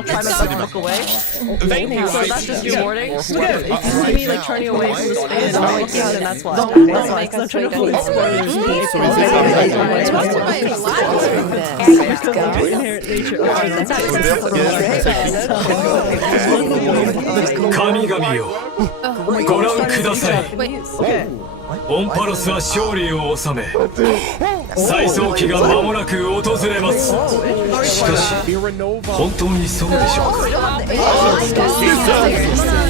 I'll try my best to look away. So that's just your warning. If you see me like turning away from the space, I'm like, yeah, then that's why. That's why, because I'm trying to hold the inherent nature of神々よ、ご覧ください。オンパロスは勝利を収め、再創期が間もなく訪れます。しかし、本当にそうでしょうか。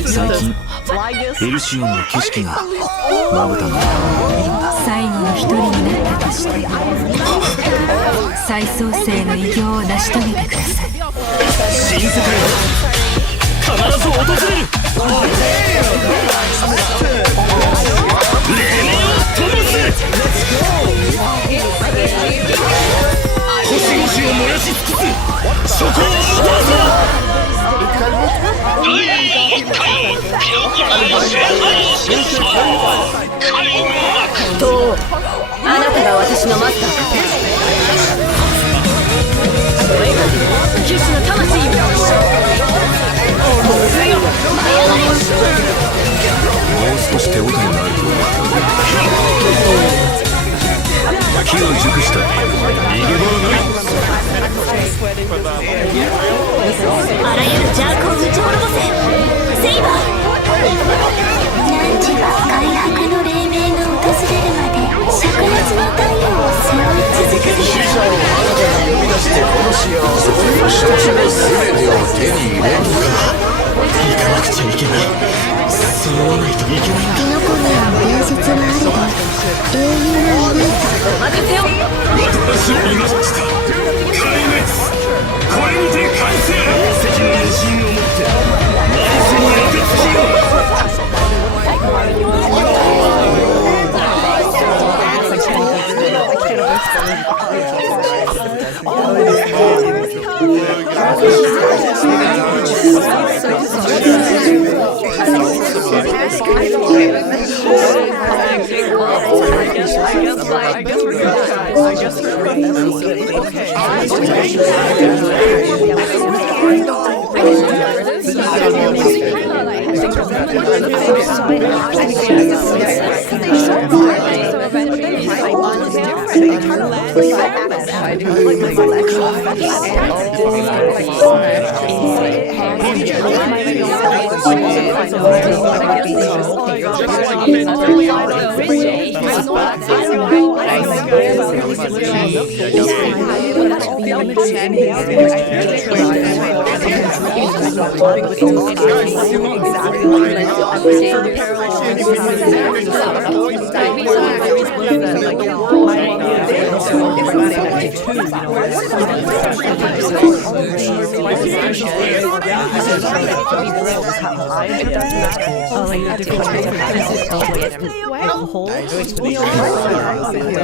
最近エルシオンの景色がまぶたの最後の一人になったとして再創生の偉業を成し遂げてください。新世界は必ず訪れる。レネを飛ばせ。星々を燃やし尽くす。そこを持たそう。第1回ピノコラの聖杯戦争開幕。とあなたが私のマスターか。それが騎士の魂よ。もう少し手応えがあると思った火を熟した逃げ場はない。あらゆる邪悪を打ち滅ぼせ。セイバー。汝は開白の黎明が訪れるまで灼熱の太陽を背負い続ける。死者をあなたが呼び出してこの幸せを一つの全てを手に入れるか。行かなくちゃいけない。そうならないといけない。ピノコニアの伝説はあれど英雄はいないか。任せよ。私を見ました壊滅。これにて完成。奇跡の自信を持って何せに暁を。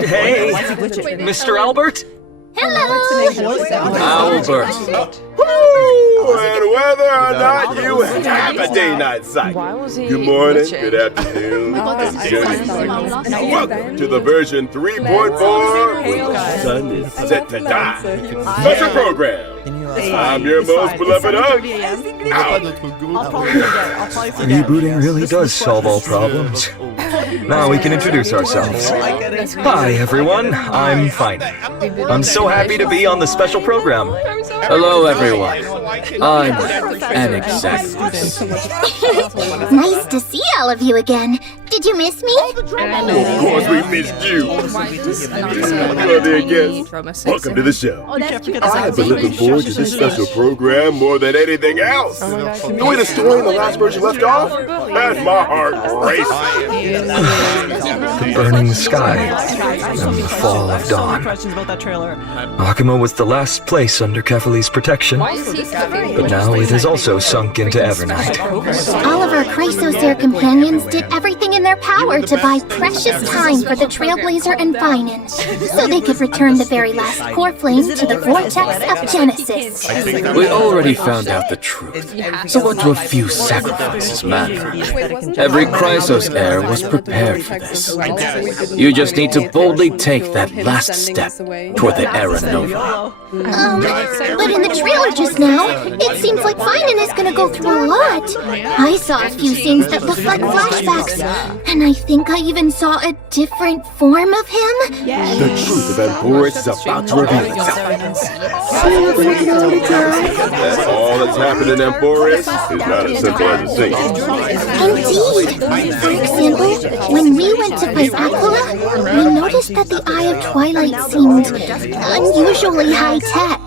Hey, Mr. Albert? Albert. And whether or not you have a day-night cycle. Good morning, good afternoon, and good evening. Welcome to the version 3.4 when the sun is set to die special program. I'm your most beloved host, Rebooting really does solve all problems. Now we can introduce ourselves. Hi everyone, I'm Fine. I'm so happy to be on the special program. Hello, everyone. I'm an exec. Nice to see all of you again. Did you miss me? Of course we missed you. Hello there, guests. Welcome to the show. I've been looking forward to this special program more than anything else. The way the story in the last version left off had my heart racing. The burning sky and the fall of dawn. Akuma was the last place under Kefali's protection, but now it has also sunk into Evernight. All of our Chrysosaur companions did everything in their power to buy precious time for the Trailblazer and Finan, so they could return the very last core flame to the vortex of Genesis. We already found out the truth, so what do a few sacrifices matter? Every Chrysos heir was prepared prepared for this. You just need to boldly take that last step toward the Era Nova. But in the trailer just now, it seems like Finan is gonna go through a lot. I saw a few scenes that looked like flashbacks, and I think I even saw a different form of him. The truth of Amphoris is about to reveal itself. That's all that's happened in Amphoris. It's not as simple as it seems. Indeed. For example, when we went to fight Aquila, we noticed that the Eye of Twilight seemed unusually high-tech.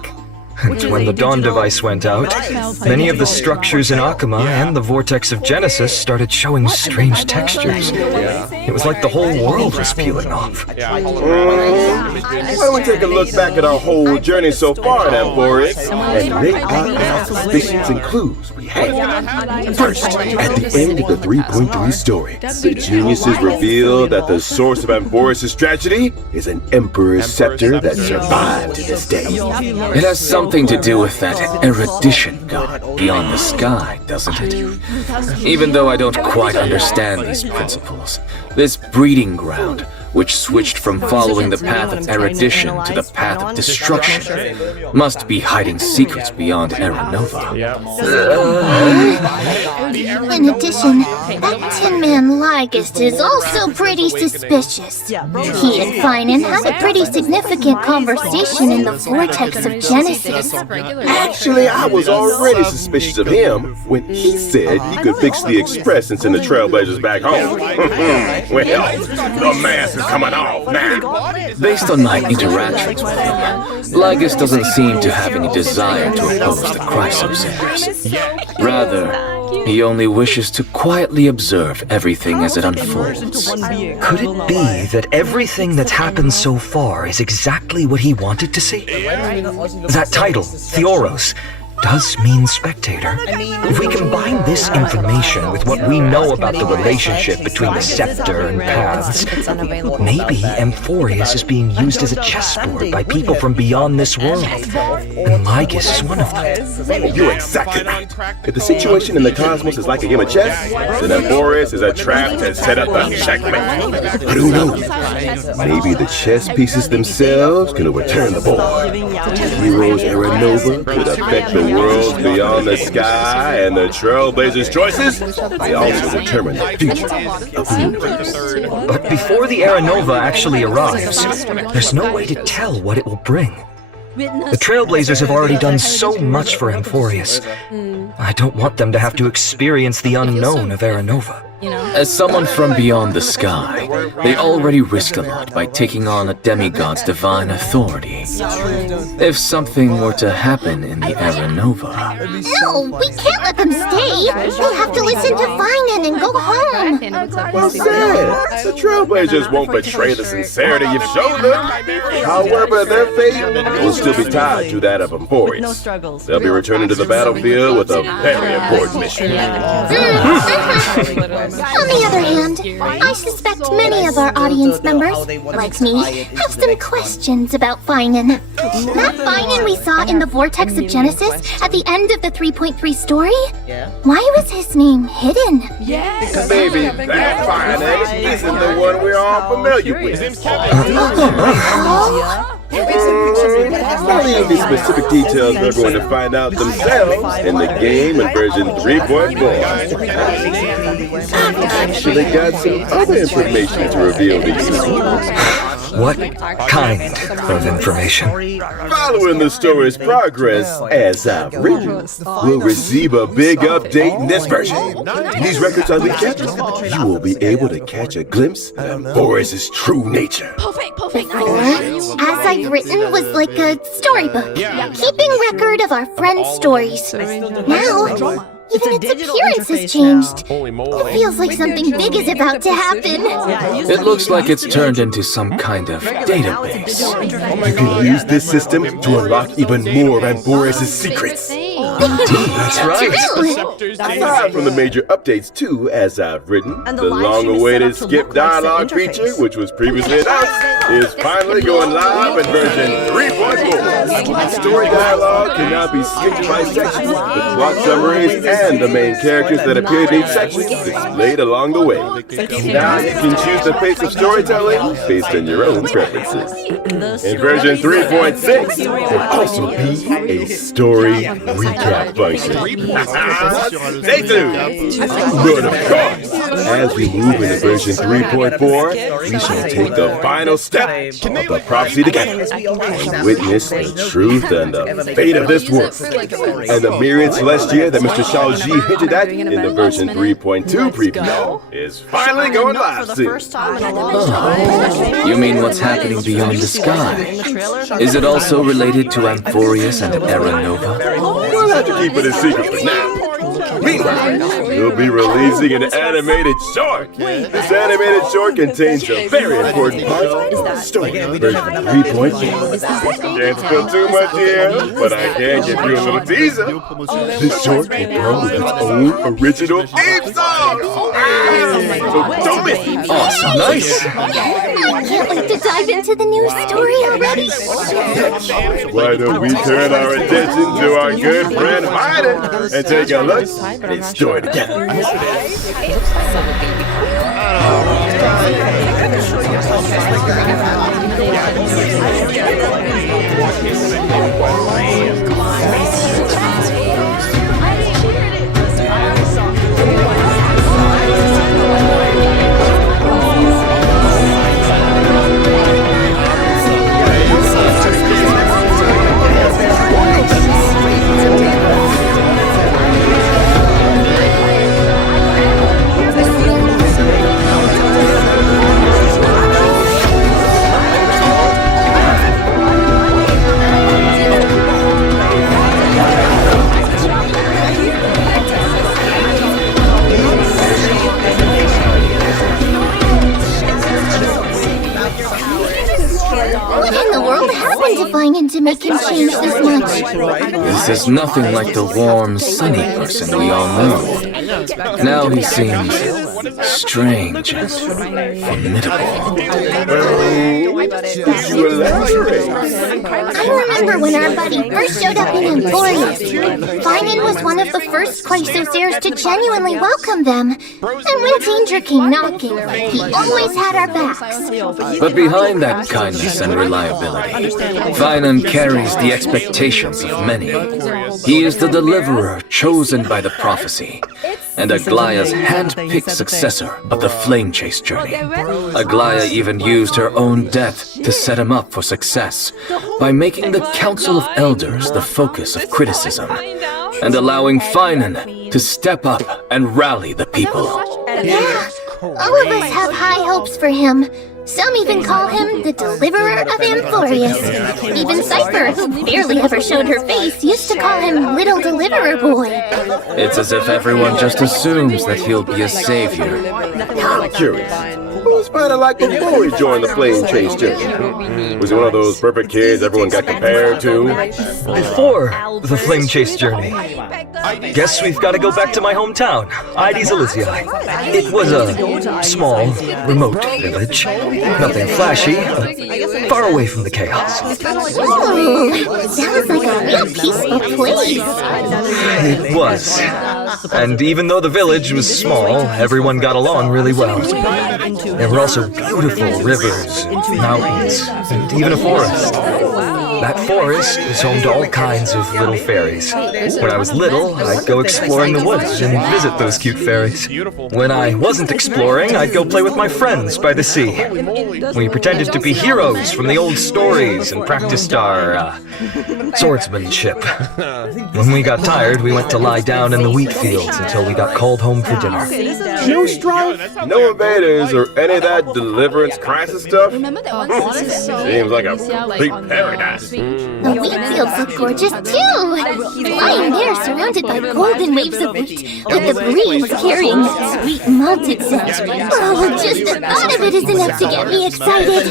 When the Dawn device went out, many of the structures in Akuma and the Vortex of Genesis started showing strange textures. It was like the whole world was peeling off. Why don't we take a look back at our whole journey so far in Amphoris and lay out our suspicions and clues we have. First, at the end of the 3.3 story, the geniuses reveal that the source of Amphoris' tragedy is an Emperor's scepter that survived to this day. It has something to do with that erudition god beyond the sky, doesn't it? Even though I don't quite understand these principles, this breeding ground, which switched from following the path of erudition to the path of destruction, must be hiding secrets beyond Era Nova. In addition, that Tin Man Lygist is also pretty suspicious. He and Finan had a pretty significant conversation in the Vortex of Genesis. Actually, I was already suspicious of him when he said he could fix the Express and send the Trailblazers back home. Well, the mask is coming off now. Based on my interactions with him, Lygist doesn't seem to have any desire to oppose the Chrysosayers. Rather, he only wishes to quietly observe everything as it unfolds. Could it be that everything that's happened so far is exactly what he wanted to see? That title, Theoros, does mean spectator. If we combine this information with what we know about the relationship between the scepter and paths, maybe Amphoris is being used as a chessboard by people from beyond this world. And Lygist is one of them. You're exactly right. If the situation in the cosmos is like a game of chess, then Amphoris is a trap to set up a checkmate. But who knows? Maybe the chess pieces themselves can overturn the board. Heroes Era Nova could affect the worlds beyond the sky, and the Trailblazers' choices, they also determine the future of the universe. But before the Era Nova actually arrives, there's no way to tell what it will bring. The Trailblazers have already done so much for Amphoris. I don't want them to have to experience the unknown of Era Nova. As someone from beyond the sky, they already risked a lot by taking on a demigod's divine authority. If something were to happen in the Era Nova... No, we can't let them stay. We'll have to listen to Finan and go home. Well said. The Trailblazers won't betray the sincerity you've shown them. However, their fate will still be tied to that of Amphoris. They'll be returning to the battlefield with a very important mission. On the other hand, I suspect many of our audience members, like me, have some questions about Finan. That Finan we saw in the Vortex of Genesis at the end of the 3.3 story? Why was his name hidden? Maybe that Finan isn't the one we're all familiar with. Many of these specific details they're going to find out themselves in the game in version 3.4. I've actually got some other information to reveal to you. What kind of information? Following the story's progress, as I've written, we'll receive a big update in this version. These records are kept. You will be able to catch a glimpse of Amphoris' true nature. Before, As I've Written was like a storybook, keeping record of our friends' stories. Now, even its appearance has changed. It feels like something big is about to happen. It looks like it's turned into some kind of database. You can use this system to unlock even more of Amphoris' secrets. Indeed, that's right. Aside from the major updates too, as I've written, the long-awaited skip dialogue feature, which was previously announced, is finally going live in version 3.4. Story dialogue can now be skipped by section, with plot summaries, and the main characters that appeared in each section displayed along the way. Now you can choose the pace of storytelling based on your own preferences. In version 3.6, there'll also be a story recap function. Stay tuned! But of course, as we move into version 3.4, we shall take the final step of the prophecy together and witness the truth and the fate of this world. And the myriad celestia that Mr. Shaoji hinted at in the version 3.2 preview is finally going live soon. You mean what's happening beyond the sky? Is it also related to Amphorius and Era Nova? We'll have to keep it a secret for now. Meanwhile, we'll be releasing an animated short. This animated short contains a very important part of the story. Version 3.4. Can't spill too much here, but I can give you a little teaser. This short will come with its own original theme song. So don't miss it. Awesome, nice. I can't wait to dive into the new story already. Why don't we turn our attention to our good friend Biden and take a look at his story together. What in the world happened to Finan to make him change this much? This is nothing like the warm, sunny person we all know. Now he seems strange and formidable. Could you elaborate? I remember when our buddy first showed up in Amphorius. Finan was one of the first Chrysosaurs to genuinely welcome them. And when danger came knocking, he always had our backs. But behind that kindness and reliability, Finan carries the expectations of many. He is the deliverer chosen by the prophecy, and Aglaya's hand-picked successor of the flame chase journey. Aglaya even used her own death to set him up for success by making the Council of Elders the focus of criticism, and allowing Finan to step up and rally the people. Yeah, all of us have high hopes for him. Some even call him the Deliverer of Amphorius. Even Cypher, who barely ever showed her face, used to call him Little Deliverer Boy. It's as if everyone just assumes that he'll be a savior. I'm curious. Who's Spider like before he joined the plane chase journey? Was he one of those perfect kids everyone got compared to? Before the flame chase journey, guess we've got to go back to my hometown, Ides Elysiae. It was a small, remote village. Nothing flashy, but far away from the chaos. Ooh, sounds like a real peaceful place. It was. And even though the village was small, everyone got along really well. There were also beautiful rivers, mountains, and even a forest. That forest was home to all kinds of little fairies. When I was little, I'd go exploring the woods and visit those cute fairies. When I wasn't exploring, I'd go play with my friends by the sea. We pretended to be heroes from the old stories and practiced our swordsmanship. When we got tired, we went to lie down in the wheat fields until we got called home for dinner. No strife, no invaders, or any of that deliverance crisis stuff? Seems like a complete paradise. The wheat fields look gorgeous too. Lying there surrounded by golden waves of wheat, with the breeze carrying that sweet malted scent. Oh, just the thought of it is enough to get me excited.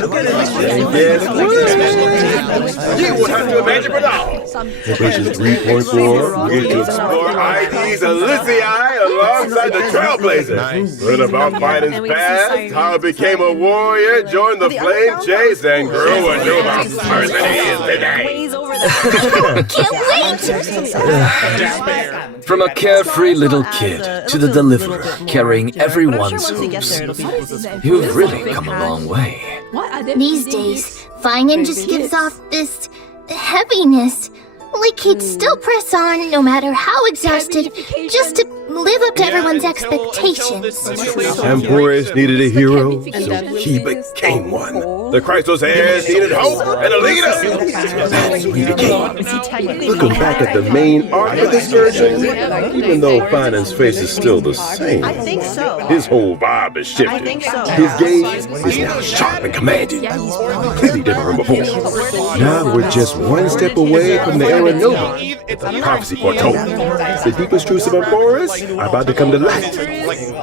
You would have to imagine it all. In version 3.4, we get to explore Ides Elysiae alongside the Trailblazers. Learn about Biden's past, how he became a warrior, joined the flame chase, and grew into the person he is today. Can't wait! From a carefree little kid to the deliverer carrying everyone's hoops, you've really come a long way. These days, Finan just gives off this heaviness. Like he'd still press on, no matter how exhausted, just to live up to everyone's expectations. Empress needed a hero, so he became one. The Chrysos heirs needed hope and a leader. That's who he became. Looking back at the main arc of this version, even though Finan's face is still the same, his whole vibe has shifted. His gaze is now sharp and commanding. Completely different from before. Now we're just one step away from the era Nova. The prophecy foretold. The deepest truths of Empress are about to come to light.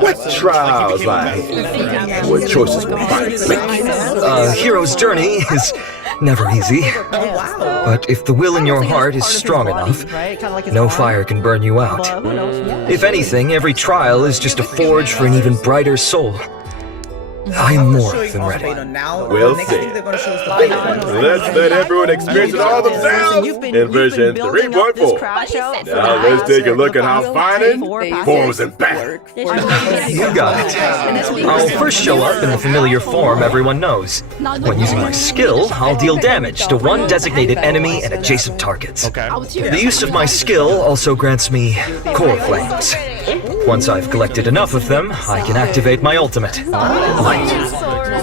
What trials lie ahead? What choices will Finan make? Hero's journey is never easy. But if the will in your heart is strong enough, no fire can burn you out. If anything, every trial is just a forge for an even brighter soul. I am more than ready. Well said. Let's let everyone experience it all themselves in version 3.4. Now let's take a look at how Finan forms in battle. You got it. I'll first show up in the familiar form everyone knows. When using my skill, I'll deal damage to one designated enemy and adjacent targets. The use of my skill also grants me core flames. Once I've collected enough of them, I can activate my ultimate.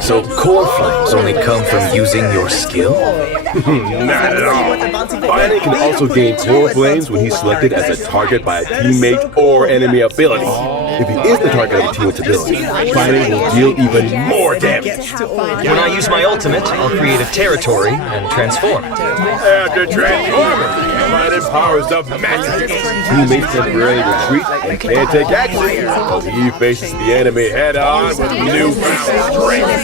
So core flames only come from using your skill? Not at all. Finan can also gain core flames when he's selected as a target by a teammate or enemy ability. If he is the target of a teammate's ability, Finan will deal even more damage. When I use my ultimate, I'll create a territory and transform. After transforming, Finan powers up magic. Teammates temporarily retreat and can't take action until he faces the enemy head-on with newfound strength.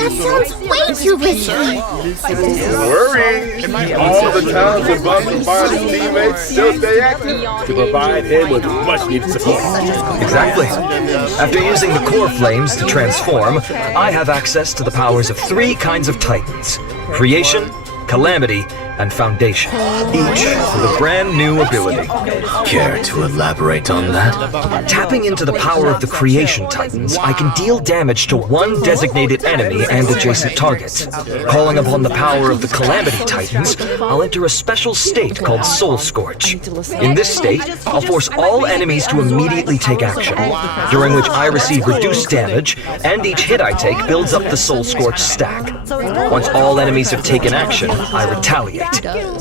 That sounds way too risky. Don't worry, all the times involved in Finan's teammates still stay active to provide him with much-needed support. Exactly. After using the core flames to transform, I have access to the powers of 3 kinds of titans: Creation, Calamity, and Foundation, each with a brand new ability. Care to elaborate on that? Tapping into the power of the Creation Titans, I can deal damage to one designated enemy and adjacent targets. Calling upon the power of the Calamity Titans, I'll enter a special state called Soul Scorch. In this state, I'll force all enemies to immediately take action, during which I receive reduced damage, and each hit I take builds up the Soul Scorch stack. Once all enemies have taken action, I retaliate,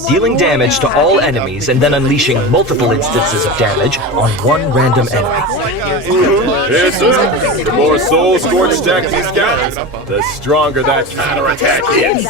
dealing damage to all enemies and then unleashing multiple instances of damage on one random enemy. Yes, sir. The more Soul Scorch stacks he's got, the stronger that counterattack is.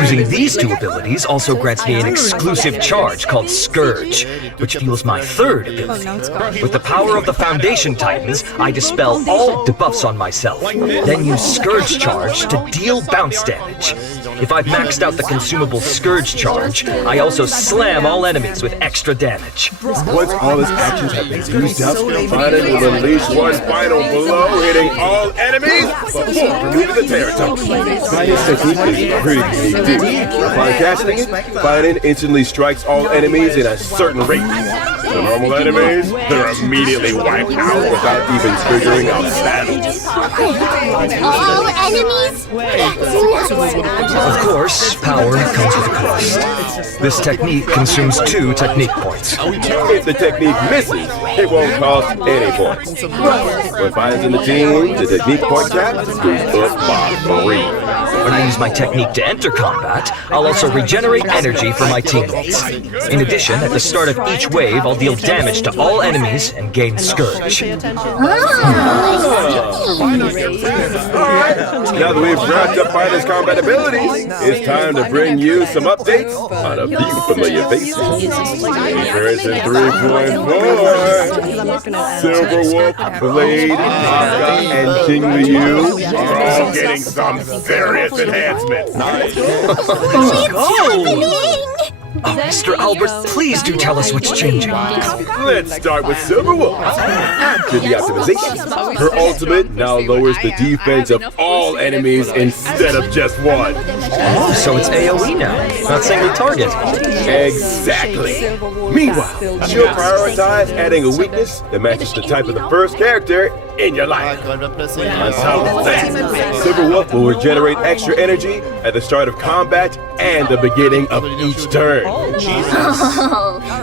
Using these 2 abilities also grants me an exclusive charge called Scourge, which fuels my 3rd ability. With the power of the Foundation Titans, I dispel all debuffs on myself, then use Scourge Charge to deal bounce damage. If I've maxed out the consumable Scourge Charge, I also slam all enemies with extra damage. Once all his actions have been used up, Finan will unleash one final blow, hitting all enemies before removing the territory. Finan's technique is pretty unique too. Upon casting it, Finan instantly strikes all enemies in a certain rate. The normal enemies, they're immediately wiped out without even triggering a battle. All enemies? That's nuts. Of course, power comes with a cost. This technique consumes 2 technique points. If the technique misses, it won't cost any points. When Finan's in the team, the technique point cap goes up by 3. When I use my technique to enter combat, I'll also regenerate energy for my teammates. In addition, at the start of each wave, I'll deal damage to all enemies and gain Scourge. Now that we've wrapped up Finan's combat abilities, it's time to bring you some updates on a few familiar faces. Version 3.4, Silverwolf, Blade, Honkai, and Jingliu are all getting some serious enhancements. Oh, Mr. Albert, please do tell us what's changing. Let's start with Silverwolf. After the optimization, her ultimate now lowers the defense of all enemies instead of just one. Oh, so it's AoE now, not single target. Exactly. Meanwhile, she'll prioritize adding a weakness that matches the type of the first character in your life. On top of that, Silver Wolf will regenerate extra energy at the start of combat and the beginning of each turn. Oh,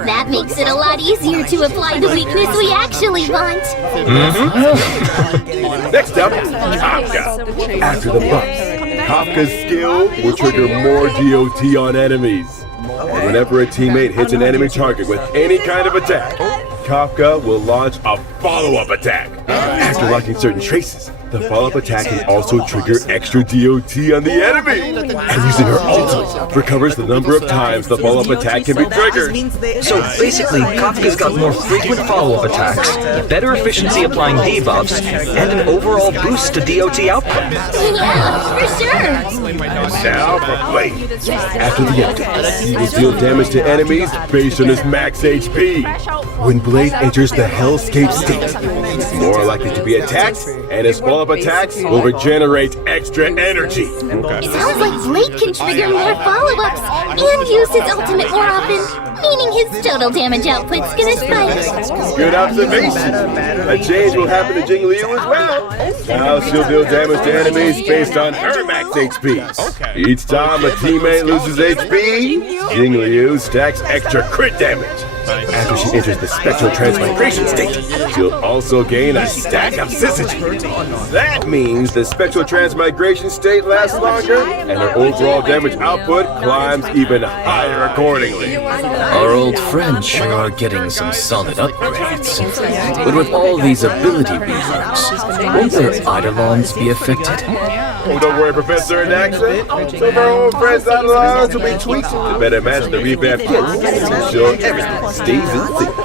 that makes it a lot easier to apply the weakness we actually want. Next up, Kafka. After the buffs, Kafka's skill will trigger more DOT on enemies. Whenever a teammate hits an enemy target with any kind of attack, Kafka will launch a follow-up attack. After locking certain traces, the follow-up attack can also trigger extra DOT on the enemy. And using her ultimate recovers the number of times the follow-up attack can be triggered. So basically, Kafka's got more frequent follow-up attacks, better efficiency applying debuffs, and an overall boost to DOT output. Yeah, for sure. Now for Blade. After the update, he will deal damage to enemies based on his max HP. When Blade enters the Hellscape state, he's more likely to be attacked, and his follow-up attacks will regenerate extra energy. Sounds like Blade can trigger more follow-ups and use his ultimate more often, meaning his total damage output's gonna spike. Good observation. A change will happen to Jing Liu as well. Now she'll deal damage to enemies based on her max HP. Each time a teammate loses HP, Jing Liu stacks extra crit damage. After she enters the spectral transmigration state, she'll also gain a stack of syzygy. That means the spectral transmigration state lasts longer, and her overall damage output climbs even higher accordingly. Our old friends sure are getting some solid upgrades. But with all these ability reworks, won't their Eidolons be affected? Oh, don't worry, Professor in action. Some of our old friends' Eidolons will be tweaked to better match the revamped kits to ensure everything stays in sync.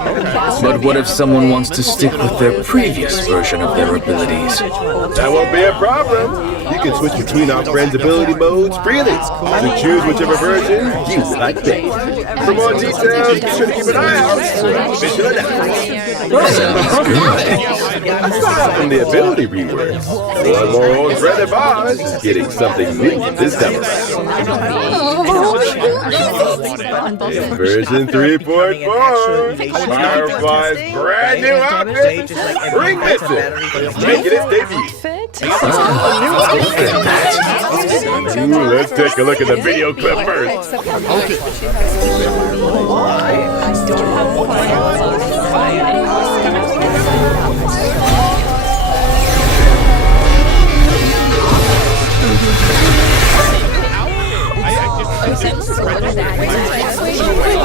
But what if someone wants to stick with their previous version of their abilities? That won't be a problem. You can switch between our friends' ability modes freely, so choose whichever version you like best. For more details, be sure to keep an eye out for official announcements. Aside from the ability reworks, one more old friend of ours is getting something new this time around. In version 3.4, Firefly's brand new outfit, Ring Missile, is making its debut. Let's take a look at the video clip first.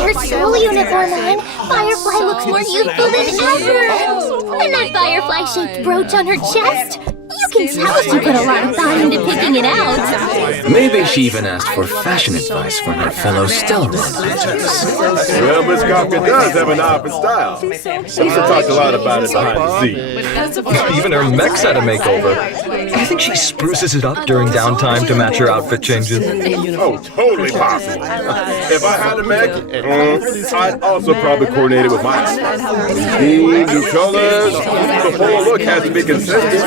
Her soul uniform on, Firefly looks more youthful than ever. And that firefly-shaped brooch on her chest, you can tell she put a lot of thought into picking it out. Maybe she even asked for fashion advice from her fellow Stellar hunters. Well, Miss Kafka does have an eye for style. She's talked a lot about it behind the scenes. Even her mech's had a makeover. Do you think she spruces it up during downtime to match her outfit changes? Oh, totally possible. If I had a mech, I'd also probably coordinate it with mine. New themes, new colors, the whole look has to be consistent.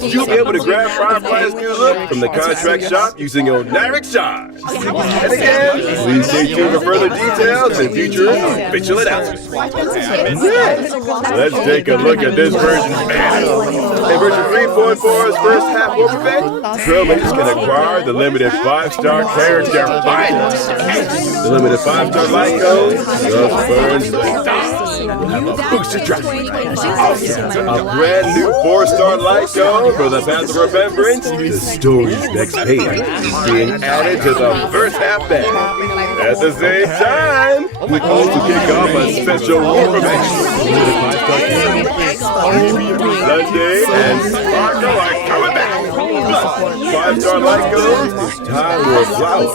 You'll be able to grab Firefly's new look from the contract shop using your direct charge. And again, please stay tuned for further details and future official announcements. Next, let's take a look at this version's banner. In version 3.4's first half overview, trailblazers can acquire the limited 5-star character Fighter. The limited 5-star light code just burns the stars. Will have a boosted drop. Also, a brand new 4-star light code for the Path of Remembrance. The story's next page is being added to the first half banner. At the same time, we also kick off a special war action. Limited 5-star characters Sunday and Sparkle are coming back. 5-star light code is time for a flower.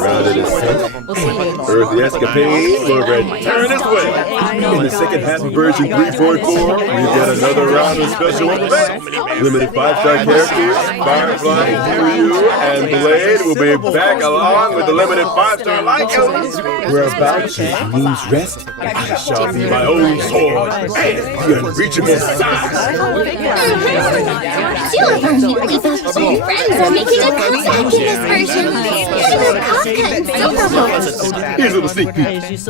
Grounded in sun. Earthly Escapade will return as well. In the second half of version 3.4, we've got another round of special events. Limited 5-star characters, Firefly, Ryu, and Blade will be back along with the limited 5-star light codes. We're about to Moon's Rest. I shall be my own sword and the unreachable size. Two of our newly buffed Friends are making a comeback in this version. Even Kafka and Silverwolf. Here's a little sneak peek.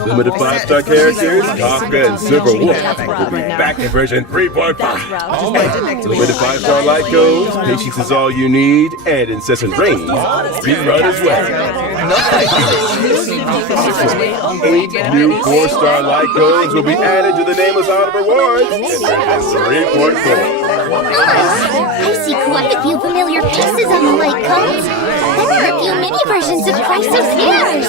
Limited 5-star characters, Kafka and Silverwolf, will be back in version 3.5. Limited 5-star light codes, patience is all you need, and incessant rain rerun as well. 8 new 4-star light codes will be added to the Nameless Honor rewards in version 3.4. I see quite a few familiar faces on the light codes. There are a few mini versions of Chrysos Heirs.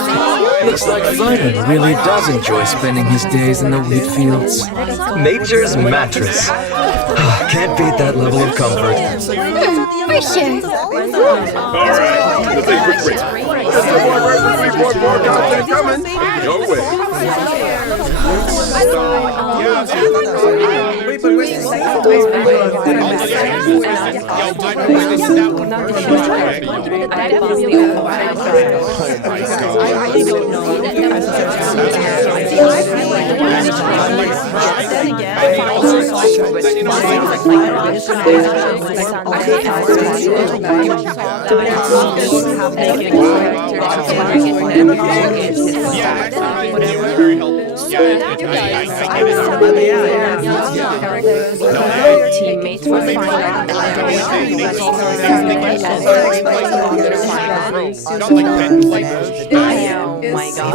Looks like Simon really does enjoy spending his days in the wheat fields. Nature's mattress. Can't beat that level of comfort. For sure. Alright, let's take a quick break. There's some more version 3.4 content coming your way. Teammates will find out. Oh my god.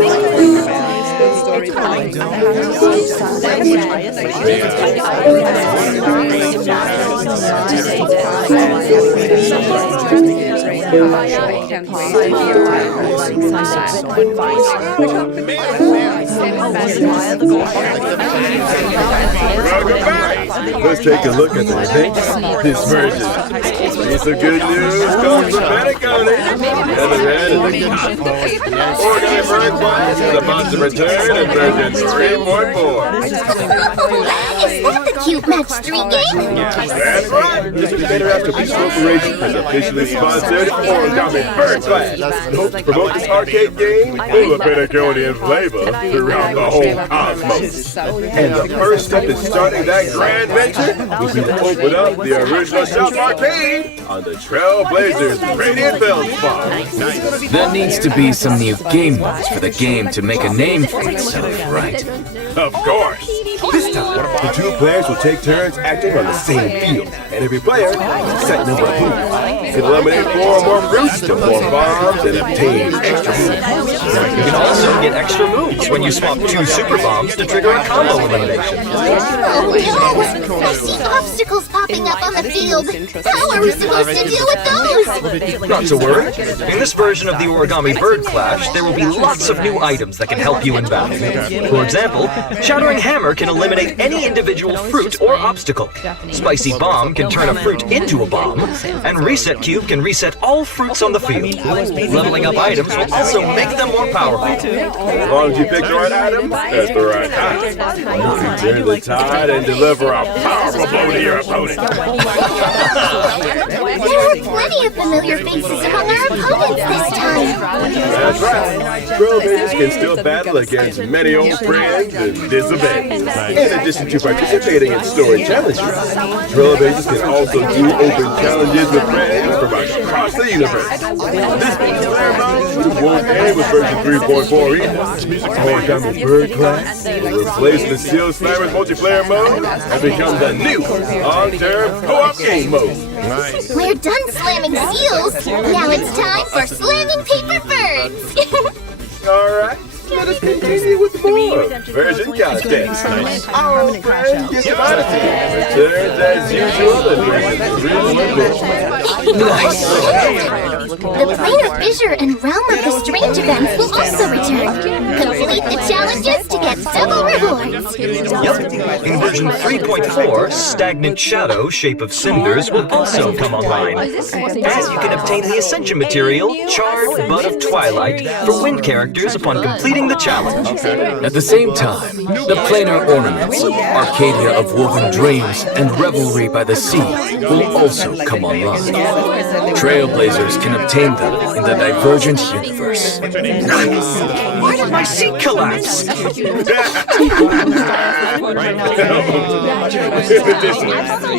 Welcome back! Let's take a look at the events this version. Piece of good news comes from Pentagon. The other end is the Cosmos. Origami Bird Class is about to return in version 3.4. Is that the cute match 3 game? That's right! This Invader After Peace Corporation has officially sponsored Origami Bird Class. Hopes to promote this arcade game full of Pentaconian flavor throughout the whole cosmos. And the first step in starting that grand venture will be to open up the original Shop Arcade on the Trailblazers Radiant Feldspar. There needs to be some new game modes for the game to make a name for itself, right? Of course! This time, the 2 players will take turns acting on the same field, and every player has a set number of moves. You can eliminate 4 or more fruits to form bombs and obtain extra moves. You can also get extra moves when you swap 2 super bombs to trigger a combo elimination. Oh no! I see obstacles popping up on the field. How are we supposed to deal with those? Not to worry. In this version of the Origami Bird Clash, there will be lots of new items that can help you in battle. For example, Shattering Hammer can eliminate any individual fruit or obstacle. Spicy Bomb can turn a fruit into a bomb. And Reset Cube can reset all fruits on the field. Leveling up items will also make them more powerful. As long as you pick the right item at the right time, you can turn the tide and deliver a powerful blow to your opponent. There are plenty of familiar faces among our opponents this time. That's right. Trailblazers can still battle against many old friends in this event. In addition to participating in story challenges, Trailblazers can also do open challenges with friends from across the universe. This player mode won't end with version 3.4 either. Origami Bird Class will replace the Seal Slammers multiplayer mode and become the new long-term co-op game mode. We're done slamming seals. Now it's time for slamming paper birds. Alright, let us continue with more version content. Our friend Gizmonity returns as usual in version 3.4. Nice! The Planar Fissure and Realm of the Strange events will also return. Complete the challenges to get double rewards. Yup. In version 3.4, Stagnant Shadow, Shape of Cinders, will also come online. And you can obtain the Ascension material, Charred Bud of Twilight, for wind characters upon completing the challenge. At the same time, the planar ornaments, Arcadia of Woven Dreams, and Revelry by the Sea will also come online. Trailblazers can obtain them in the Divergent universe. Why did my seat collapse?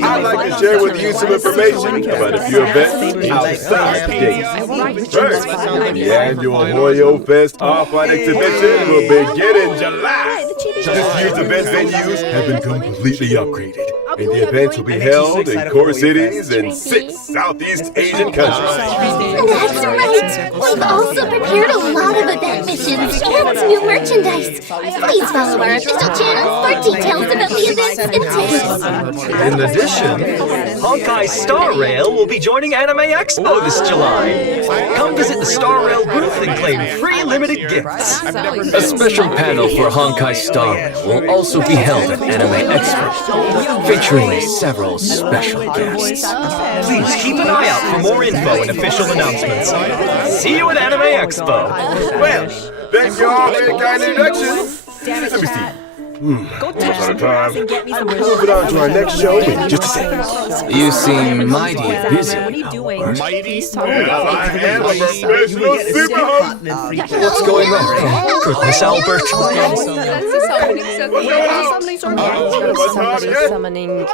I'd like to share with you some information about a few events outside the gates. First, the annual Hoyo Fest Offline Exhibition will begin in July. This year's event venues have been completely upgraded, and the events will be held in core cities in 6 Southeast Asian countries. That's right! We've also prepared a lot of event missions and new merchandise. Please follow our official channel for details about the events and tickets. In addition, Honkai Star Rail will be joining Anime Expo this July. Come visit the Star Rail booth and claim free limited gifts. A special panel for Honkai Star Rail will also be held at Anime Expo, featuring several special guests. Please keep an eye out for more info and official announcements. See you at Anime Expo. Well, thank you all for your kind introduction. Let me see. Almost out of time. Moving on to our next show in just a second. You seem mighty busy. What are you doing? Mighty? I am a professional super host. What's going on? Goodness, Albert. Summoning.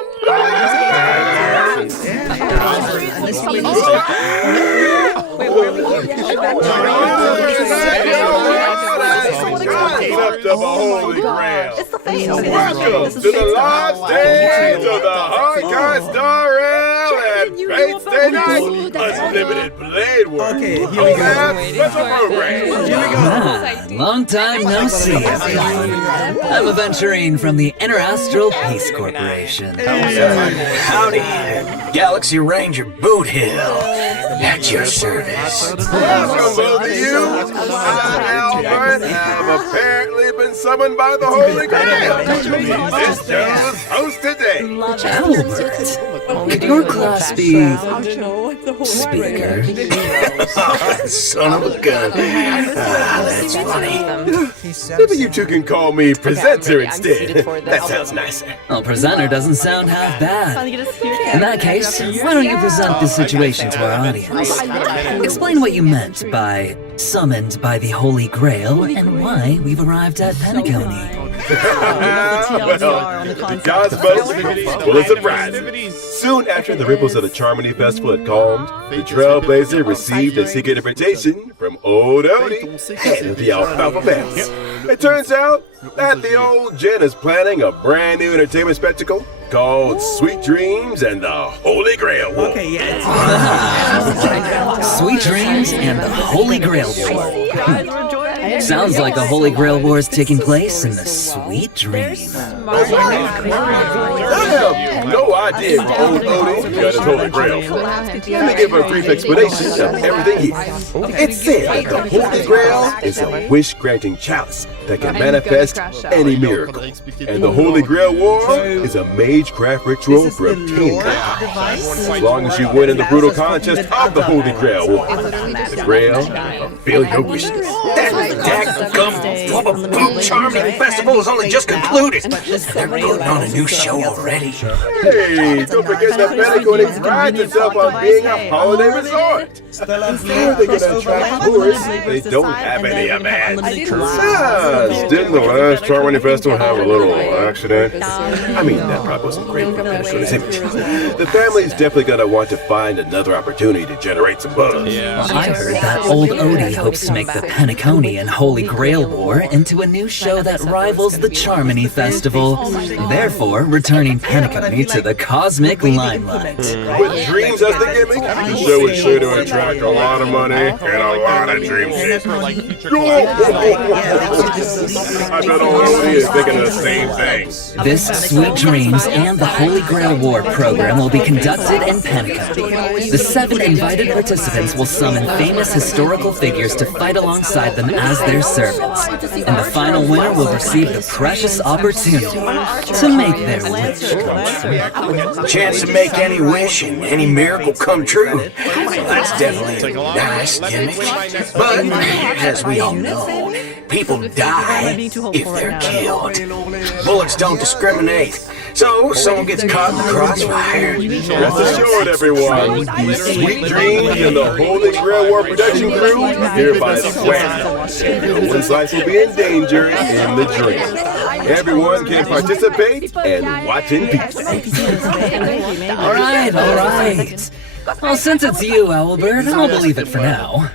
Up to the Holy Grail. Welcome to the live stage of the Honkai Star Rail and Fate Stay Night Unlimited Blade Work. Special program. Long time no see, everyone. I'm aventurine from the Interastral Peace Corporation. Howdy, Galaxy Ranger Boot Hill. At your service. Welcome, both of you. I, Albert, have apparently been summoned by the Holy Grail. This show's host today. Albert, could your class be speaker? Son of a gun. That's funny. Maybe you two can call me presenter instead. That sounds nicer. Well, presenter doesn't sound half bad. In that case, why don't you present this situation to our audience? Explain what you meant by summoned by the Holy Grail and why we've arrived at Penacony. Well, the cosmos full of surprises. Soon after the ripples of the Charmony Festival had calmed, the Trailblazer received a secret invitation from old Odie, head of the Alfalfa family. It turns out that the old Jen is planning a brand new entertainment spectacle called Sweet Dreams and the Holy Grail War. Sweet Dreams and the Holy Grail War. Sounds like a Holy Grail War is taking place in the Sweet Dream. I have no idea where old Odie got his Holy Grail from. Let me give a brief explanation of everything here. It's said that the Holy Grail is a wish-granting chalice that can manifest any miracle. And the Holy Grail War is a magecraft ritual for obtaining it. As long as you win in the brutal contest of the Holy Grail War, the Grail will fulfill your wishes. That dadgum Boot Charming Festival is only just concluded. They're putting on a new show already. Hey, don't forget that Penacony prides itself on being a holiday resort. Before they can attract tourists, they don't have any events. Besides, didn't the last Charmony Festival have a little accident? I mean, that probably wasn't great for Penacone's image. The family's definitely gonna want to find another opportunity to generate some buzz. I heard that old Odie hopes to make the Penacony and Holy Grail War into a new show that rivals the Charmony Festival, therefore returning Penacony to the cosmic limelight. With dreams as the gimmick, the show is sure to attract a lot of money and a lot of dream shit. I bet old Odie is thinking the same thing. This Sweet Dreams and the Holy Grail War program will be conducted in Penacony. The 7 invited participants will summon famous historical figures to fight alongside them as their servants. And the final winner will receive the precious opportunity to make their wish come true. Chance to make any wish and any miracle come true. Well, that's definitely a nice gimmick. But, as we all know, people die if they're killed. Bullets don't discriminate. So, someone gets caught in the crossfire. Rest assured, everyone, the Sweet Dreams and the Holy Grail War production crew hereby swear no one's life will be in danger in the dream. Everyone can participate and watch in peace. All right. Well, since it's you, Owlbird, I'll believe it for now.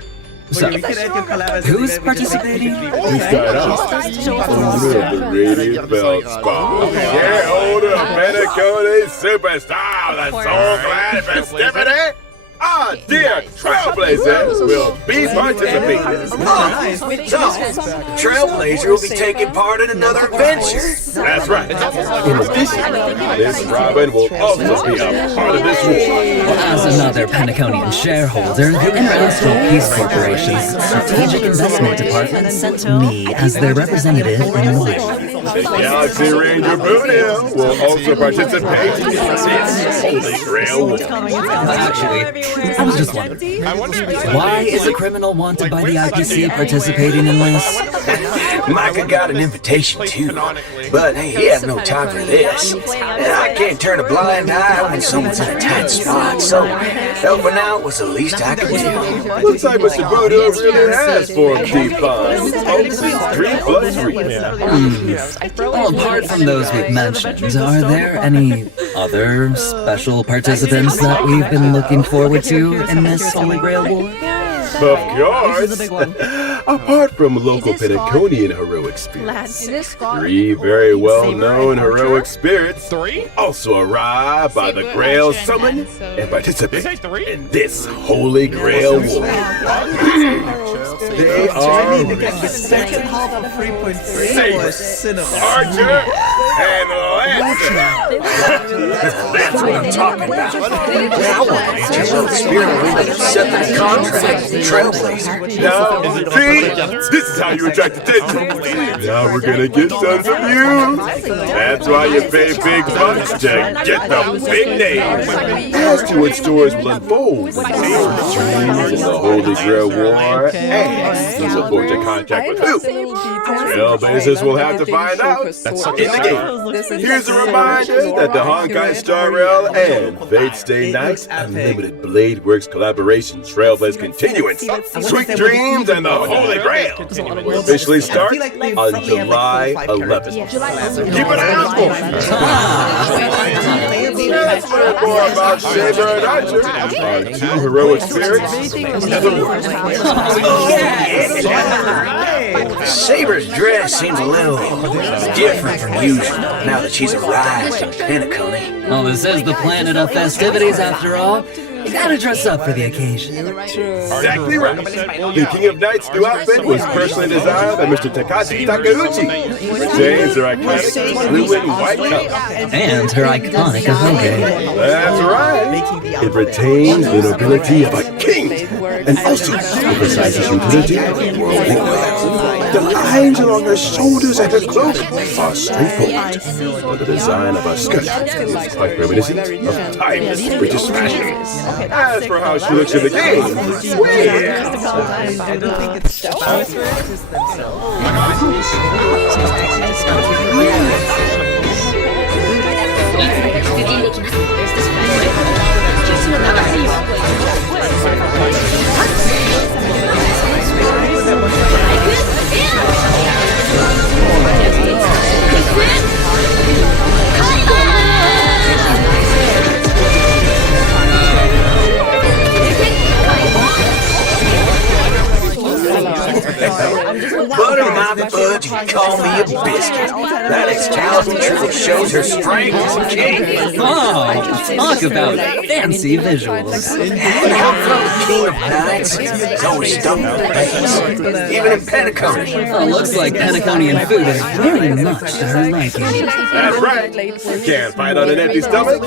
So, who's participating? We start off owner of the Radiant Feldspar, shareholder of Penacone Superstar, the soul-clad festivity. Our dear Trailblazer will be participating. So, Trailblazer will be taking part in another adventure. That's right. In addition, this Robin will also be a part of this war. As another Penaconian shareholder, the Interastral Peace Corporation's Strategic Investment Department sent me as their representative in Washington. The Galaxy Ranger Boonhill will also participate in this Holy Grail War. Actually, I was just wondering, why is a criminal wanted by the IPC participating in this? Micah got an invitation too, but hey, he has no time for this. And I can't turn a blind eye when someone's in a tight spot, so helping out was the least I could do. Looks like Mr. Boonhill really has formed deep bonds. Folks, it's 3 plus 3. Well, apart from those we've mentioned, are there any other special participants that we've been looking forward to in this Holy Grail War? Of course! Apart from local Penaconian heroic spirits, 3 very well-known heroic spirits also arrive by the Grail Summon and participate in this Holy Grail War. They are Saber, Archer, and Lancer. That's what I'm talking about. I want to enter a little spirit ring and set the contract with Trailblazer. Now, see? This is how you attract attention. Now we're gonna get some from you. That's why you pay big bucks to get the big names. As to what stories will unfold when Saber in the Holy Grail War and who supports a contract with who. Trailblazers will have to find out in the game. Here's a reminder that the Honkai Star Rail and Fate Stay Night Unlimited Blade Works collaboration Trailblaze Continuance, Sweet Dreams, and the Holy Grail will officially start on July 11th. Keep an eye out for it. Let's learn more about Saber and Archer, our 2 heroic spirits in the world. Saber's dress seems a little different from usual now that she's arrived in Penacony. Well, this is the planet of festivities after all. You gotta dress up for the occasion. Exactly right. The King of Knights' new outfit was personally designed by Mr. Takashi Takeuchi. Retains her iconic blue and white color. And her iconic Honkai. That's right. It retains the nobility of a king and also emphasizes utility of world war. The lines along her shoulders and her cloak are straightforward, but the design of her skirt is quite reminiscent of timeless British fashion. As for how she looks in the game, Butter my fudge and call me a biscuit. That Excalibur truly shows her strength as a king. Oh, talk about fancy visuals. And how come the King of Knights is always stumped in the face, even in Penacony? Well, looks like Penaconian food is very much to her liking. that's right. Can't fight on an empty stomach.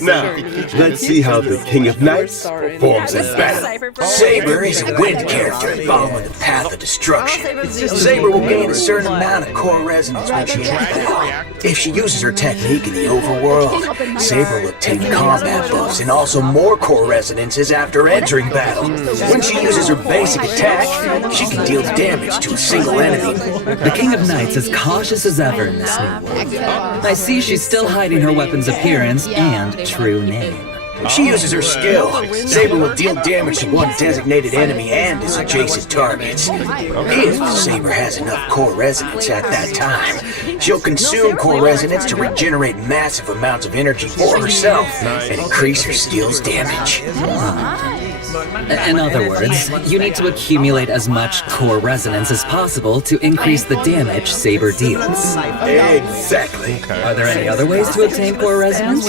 Now, let's see how the King of Knights performs in battle. Saber is a wind character following the path of destruction. Saber will gain a certain amount of core resonance when she enters battle. If she uses her technique in the overworld, Saber will obtain combat buffs and also more core resonances after entering battle. When she uses her basic attack, she can deal damage to a single enemy. The King of Knights is cautious as ever in this new world. I see she's still hiding her weapon's appearance and true name. If she uses her skill, Saber will deal damage to one designated enemy and its adjacent targets. If Saber has enough core resonance at that time, she'll consume core resonance to regenerate massive amounts of energy for herself and increase her skill's damage. In other words, you need to accumulate as much core resonance as possible to increase the damage Saber deals. Exactly. Are there any other ways to obtain core resonance?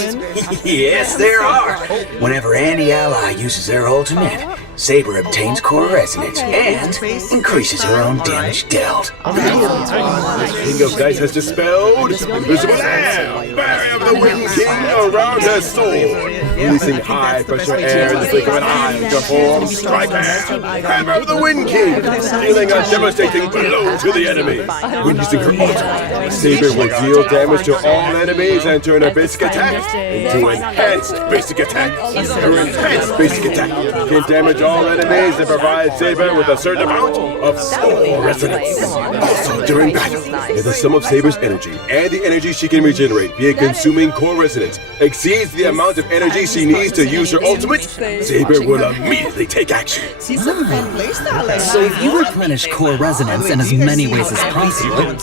Yes, there are. Whenever any ally uses their ultimate, Saber obtains core resonance and increases her own damage dealt. King of Dice has dispelled invisible air, barrier of the Wind King around her sword, releasing high pressure air in the flick of an eye to form Striker, Hammer of the Wind King, dealing a devastating blow to the enemy. When using her ultimate, Saber will deal damage to all enemies and turn her basic attack into enhanced basic attack. Her enhanced basic attack can damage all enemies and provide Saber with a certain amount of core resonance. Also, during battle, if the sum of Saber's energy and the energy she can regenerate via consuming core resonance exceeds the amount of energy she needs to use her ultimate, Saber will immediately take action. So if you replenish core resonance in as many ways as possible,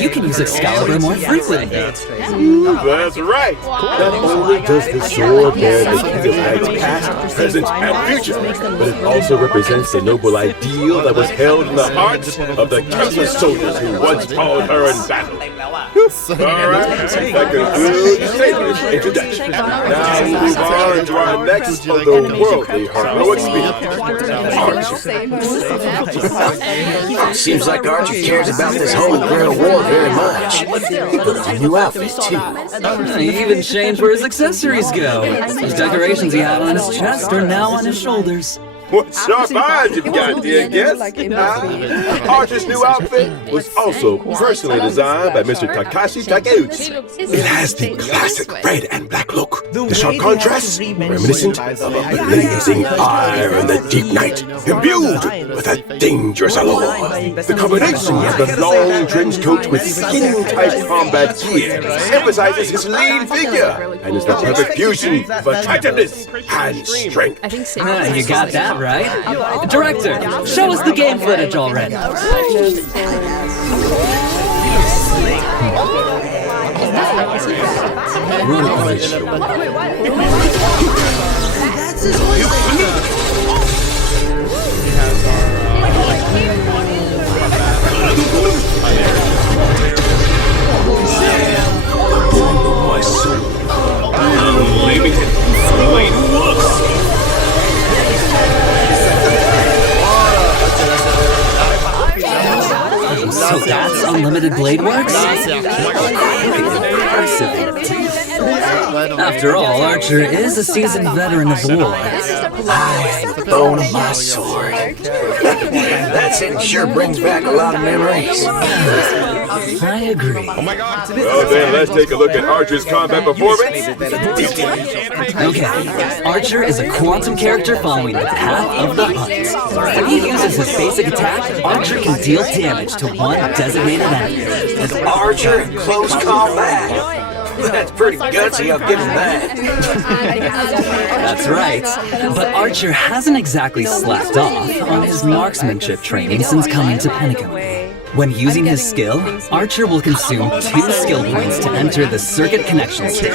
you can use Excalibur more frequently. That's right. Not only does the sword bear the King of Knight's past, present, and future, but it also represents the noble ideal that was held in the hearts of the countless soldiers who once followed her in battle. Alright, that concludes Saber's introduction. Now we move on to our next otherworldly heroic speaker. Seems like Archer cares about this Holy Grail War very much. He put on a new outfit, too. He even changed where his accessories go. Those decorations he had on his chest are now on his shoulders. What sharp eyes you've got, dear guest! Archer's new outfit was also personally designed by Mr. Takashi Takeuchi. It has the classic red and black look. The sharp contrast, reminiscent of a blazing fire in the deep night, imbued with a dangerous allure. The combination of the long trench coat with skin-tight combat gear emphasizes his lean figure and is the perfect fusion of attractiveness and strength. You got that right. Director, show us the game footage already. My soul, unlimited flame works. So that's unlimited blade works? After all, Archer is a seasoned veteran of war. I am the bone of my sword. That sentence sure brings back a lot of memories. I agree. Well then, let's take a look at Archer's combat performance. Okay, Archer is a quantum character following the path of the hunt. When he uses his basic attack, Archer can deal damage to one designated enemy. An Archer in close combat. That's pretty gutsy, I'll give him that. That's right. But Archer hasn't exactly slacked off on his marksmanship training since coming to Penicum. When using his skill, Archer will consume 2 skill points to enter the circuit connection state,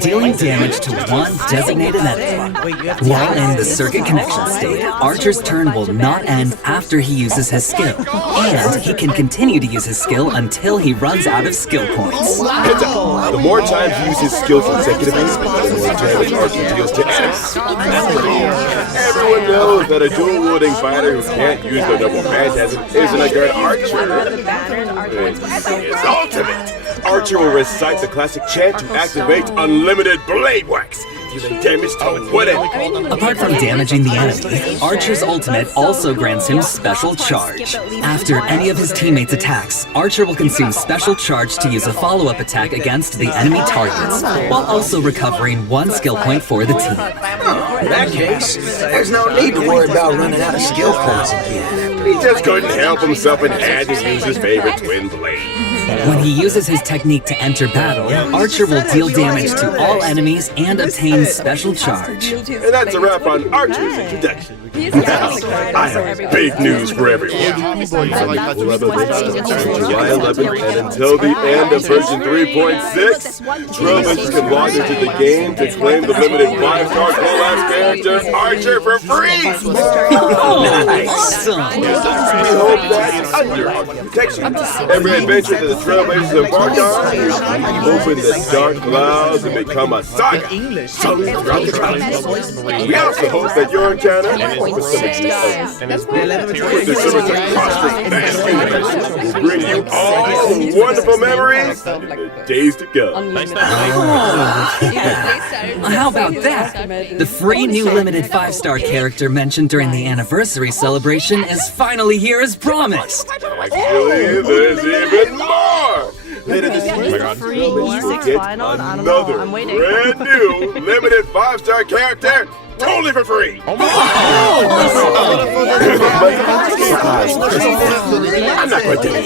dealing damage to one designated enemy. While in the circuit connection state, Archer's turn will not end after he uses his skill, and he can continue to use his skill until he runs out of skill points. Heads up, the more times you use his skill consecutively, the more damage Archer deals to enemies. Everyone knows that a dual-wielding fighter who can't use the double phantasm isn't a good archer. It's ultimate. Archer will recite the classic chant to activate unlimited blade wax, dealing damage to whatever. Apart from damaging the enemy, Archer's ultimate also grants him special charge. After any of his teammates' attacks, Archer will consume special charge to use a follow-up attack against the enemy targets, while also recovering 1 skill point for the team. In that case, there's no need to worry about running out of skill points again. He just couldn't help himself and had to use his favorite twin blade. When he uses his technique to enter battle, Archer will deal damage to all enemies and obtain special charge. And that's a wrap on Archer's introduction. Now, I have big news for everyone. July 11th and until the end of version 3.6, trailblazers can log into the game to claim the limited 5-star Collab character Archer for free! Nice! We hope that under our protection, every adventure that the trailblazers embark on, open the dark clouds and become a saga throughout the galaxy. We also hope that your encounter with some will bring you all wonderful memories in the days to come. How about that? The free new limited 5-star character mentioned during the anniversary celebration is finally here as promised. Actually, there's even more! Later this week, we'll get another brand new limited 5-star character totally for free! I'm not going to do it.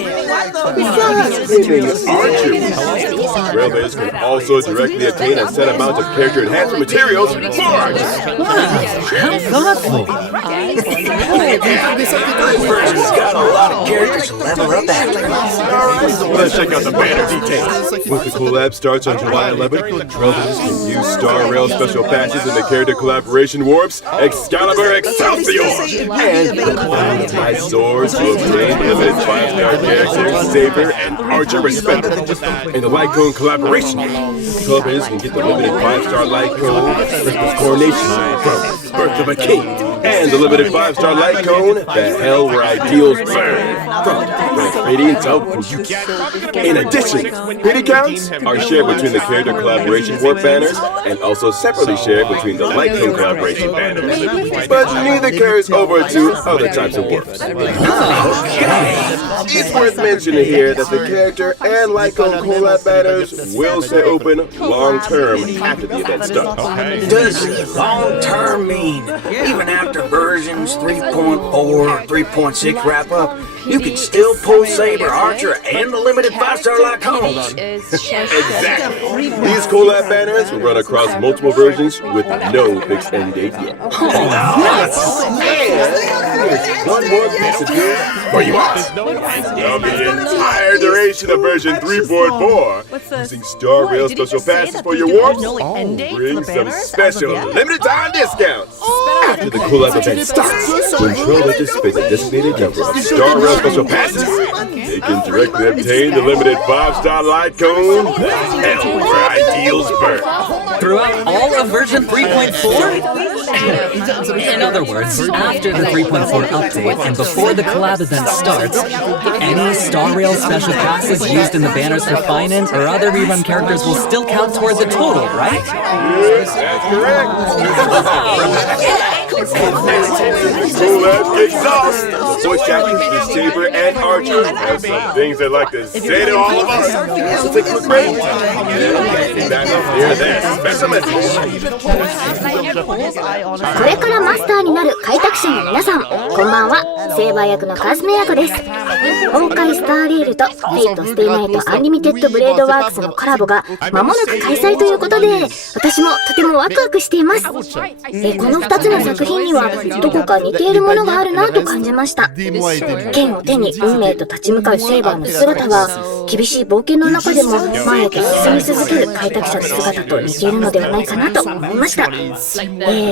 Trailblazers can also directly obtain a set amount of character enhancement materials for Archer. How thoughtful! This version's got a lot of characters to level up after. Let's check out the banner details. When the collab starts on July 11th, Trailblazers can use Star Rail special patches in the character collaboration warps Excalibur Excelsior and my swords to obtain limited 5-star characters Saber and Archer respectively. In the Light Cone collaboration, Trailblazers can get the limited 5-star Light Cone Christmas Coronation from Birth of a King and the limited 5-star Light Cone The Hell Where Ideals Burn from Red Radiance of Fuji. In addition, pity counts are shared between the character collaboration warp banners and also separately shared between the Light Cone collaboration banners. But neither carries over to other types of warps. It's worth mentioning here that the character and Light Cone collab banners will stay open long-term after the event starts. Does long-term mean even after versions 3.4 or 3.6 wrap up, you can still pull Saber, Archer, and the limited 5-star Light Cones? Exactly. These collab banners will run across multiple versions with no fixed end date yet. And one more piece of news for you all. Of the entire duration of version 3.4, using Star Rail special passes for your warps, bring some special limited time discounts. After the collab event starts, when trailblazers spend a designated number of Star Rail special passes, they can directly obtain the limited 5-star Light Cone, The Hell Where Ideals Burn. Throughout all of version 3.4? In other words, after the 3.4 update and before the collab event starts, any Star Rail special passes used in the banners for Finance or other rerun characters will still count toward the total, right? Yes, that's correct. Collab kicks off. Voice actors for Saber and Archer have some things they'd like to say to all of us. So take a quick break. And back up here, their special message. これからマスターになる開拓者の皆さん、こんばんは。セーバー役のカズメ役です。今回スターレールとフェイトステイナイトアンリミテッドブレードワークスのコラボが間もなく開催ということで、私もとてもワクワクしています。この2つの作品にはどこか似ているものがあるなと感じました。剣を手に運命と立ち向かうセーバーの姿は、厳しい冒険の中でも前へと進み続ける開拓者の姿と似ているのではないかなと思いました。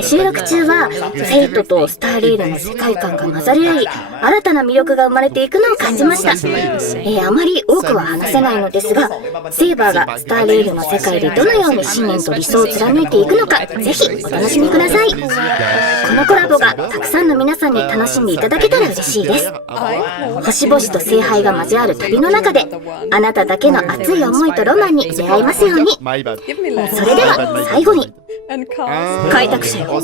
収録中はフェイトとスターレールの世界観が混ざり合い、新たな魅力が生まれていくのを感じました。あまり多くは話せないのですが、セーバーがスターレールの世界でどのように信念と理想を貫いていくのか、ぜひお楽しみください。このコラボがたくさんの皆さんに楽しんでいただけたら嬉しいです。星々と聖杯が交わる旅の中で、あなただけの熱い思いとロマンに出会えますように。それでは最後に And cost. 開拓者よ、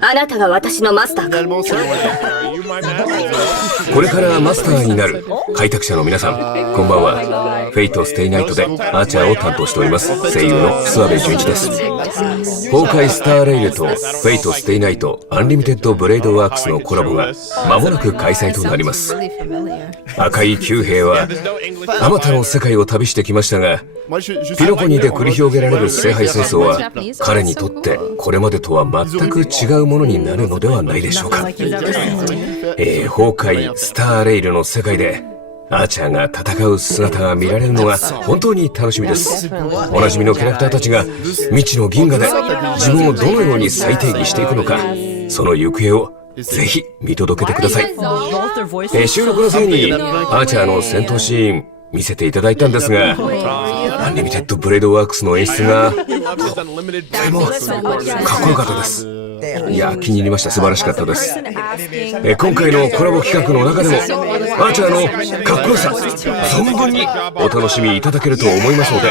あなたが私のマスターか。これからマスターになる開拓者の皆さん、こんばんは。フェイトステイナイトでアーチャーを担当しております声優の諏訪部純一です。崩壊スターレイルとフェイトステイナイトアンリミテッドブレードワークスのコラボが間もなく開催となります。赤い騎兵はあまたの世界を旅してきましたが、ピロコニで繰り広げられる聖杯戦争は彼にとってこれまでとは全く違うものになるのではないでしょうか。崩壊スターレイルの世界でアーチャーが戦う姿が見られるのが本当に楽しみです。おなじみのキャラクターたちが未知の銀河で自分をどのように再定義していくのか、その行方をぜひ見届けてください。収録の際にアーチャーの戦闘シーン見せていただいたんですが、アンリミテッドブレードワークスの演出がとてもかっこよかったです。いや、気に入りました。素晴らしかったです。今回のコラボ企画の中でもアーチャーのかっこよさ存分にお楽しみいただけると思いますので、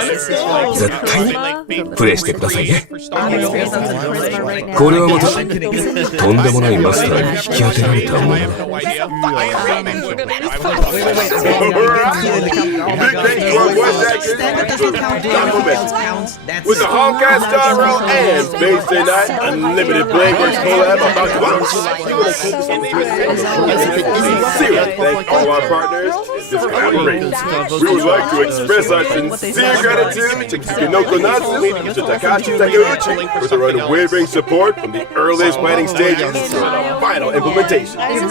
絶対にプレイしてくださいね。これはまたとんでもないマスターに引き当てられたものだ。With the Honkai Star Roll and Wednesday Night Unlimited Reworks Collab about to launch. Sincerely thank all our partners in this collaboration. We would like to express our sincere gratitude to Kikinoko Natsu and to Takashi Takeuchi for their unwavering support from the earliest planning stages to the final implementation. And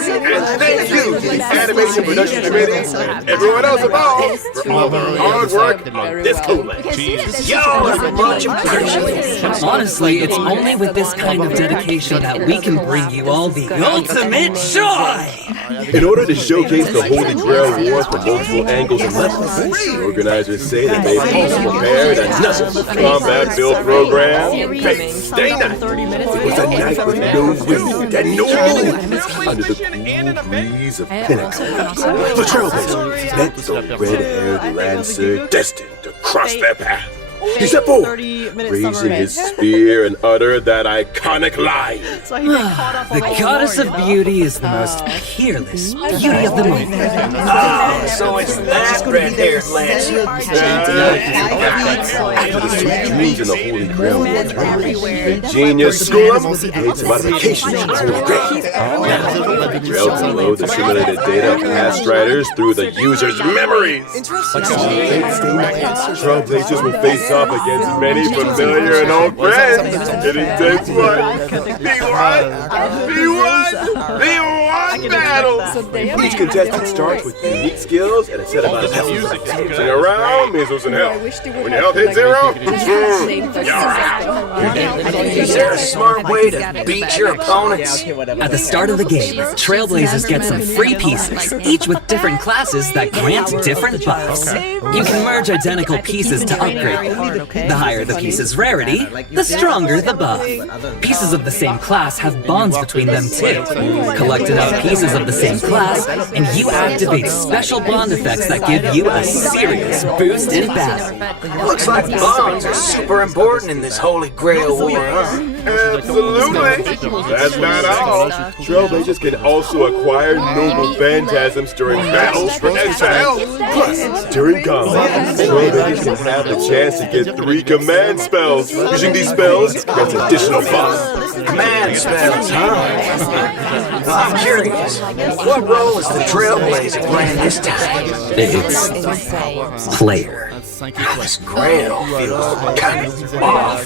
thank you to the Animation Production Committee and everyone else involved for all their hard work on this collab. Honestly, it's only with this kind of dedication that we can bring you all the ultimate joy! In order to showcase the Holy Grail War from multiple angles and levels, the organizers say that they've also prepared another combat-build program, Fate Stay Night. It was a night with no wind and no moon, under the cool breeze of Pinnacle. The Trailblazers met the red-haired Lancer destined to cross their path. He stepped forward, raising his spear and uttered that iconic line. The goddess of beauty is the most peerless beauty of them all. Oh, so it's that red-haired Lancer. After the sweet dreams in the Holy Grail War tournament, the genius Schoolum made some modifications to the Holy Grail. The Grail can load the simulated data of past striders through the user's memories. Trailblazers will face off against many familiar and old friends in intense fight. B1 battles! Each contestant starts with unique skills and a set of health. Using around means losing health. When your health hits zero, you're out. Is there a smart way to beat your opponents? At the start of the game, Trailblazers get some free pieces, each with different classes that grant different buffs. You can merge identical pieces to upgrade them. The higher the piece's rarity, the stronger the buff. Pieces of the same class have bonds between them too. Collect enough pieces of the same class, and you activate special bond effects that give you a serious boost in battle. Looks like bonds are super important in this Holy Grail War, huh? Absolutely! That's not all. Trailblazers can also acquire noble phantasms during battles for extra health. Plus, during combat, Trailblazers can have the chance to get 3 command spells. Using these spells gets additional buffs. Command spells, huh? I'm curious. What role is the Trailblazer playing this time? It's player. This Grail feels kind of off.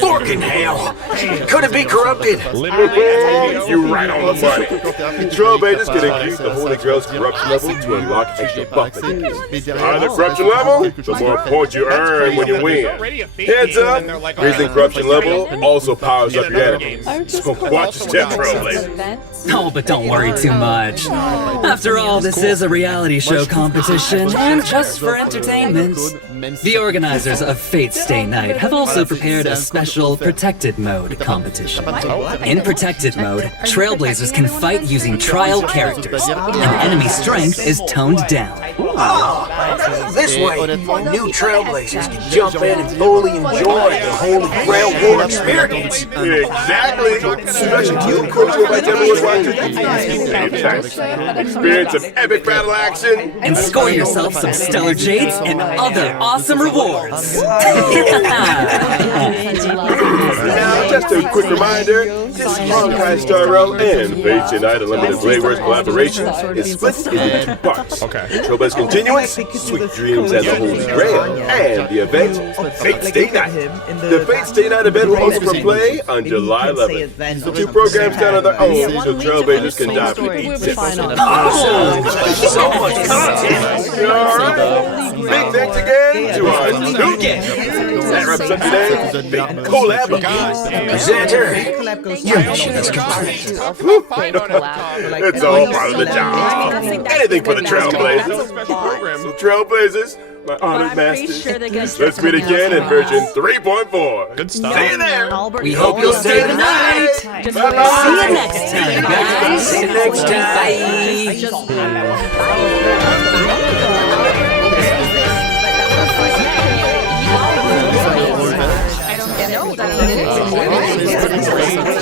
Forking hell! Could it be corrupted? You're right on the money. Trailblazers can increase the Holy Grail's corruption level to unlock extra buff. The higher the corruption level, the more points you earn when you win. Heads up, raising corruption level also powers up your enemy. So watch your step, Trailblazer. Oh, but don't worry too much. After all, this is a reality show competition, and just for entertainment, entertainment. The organizers of Fate Stay Night have also prepared a special Protected Mode competition. In Protected Mode, Trailblazers can fight using trial characters, and enemy strength is toned down. This way, new Trailblazers can jump in and fully enjoy the Holy Grail War experience. Exactly. Special Q coach invites everyone watching experience of epic battle action And score yourself some stellar jades and other awesome rewards. Now, just a quick reminder, this Honkai Star Rail and Fate Stay Night Unlimited Reworks collaboration is split into 2 parts. Trailblaze Continuance, Sweet Dreams and the Holy Grail, and the event, Fate Stay Night. The Fate Stay Night event will also play on July 11th. The 2 programs stand on their own, so Trailblazers can dive into each separate. So much content! Big thanks again to our 2 guests. That wraps up today's big collab. Presenter, your mission is complete. It's all part of the job. Anything for the Trailblazers. So Trailblazers, my honored masters, let's meet again in version 3.4. Good stuff. See you there. We hope you'll stay the night. Bye-bye. See you next time, guys. See you next time. I don't get it.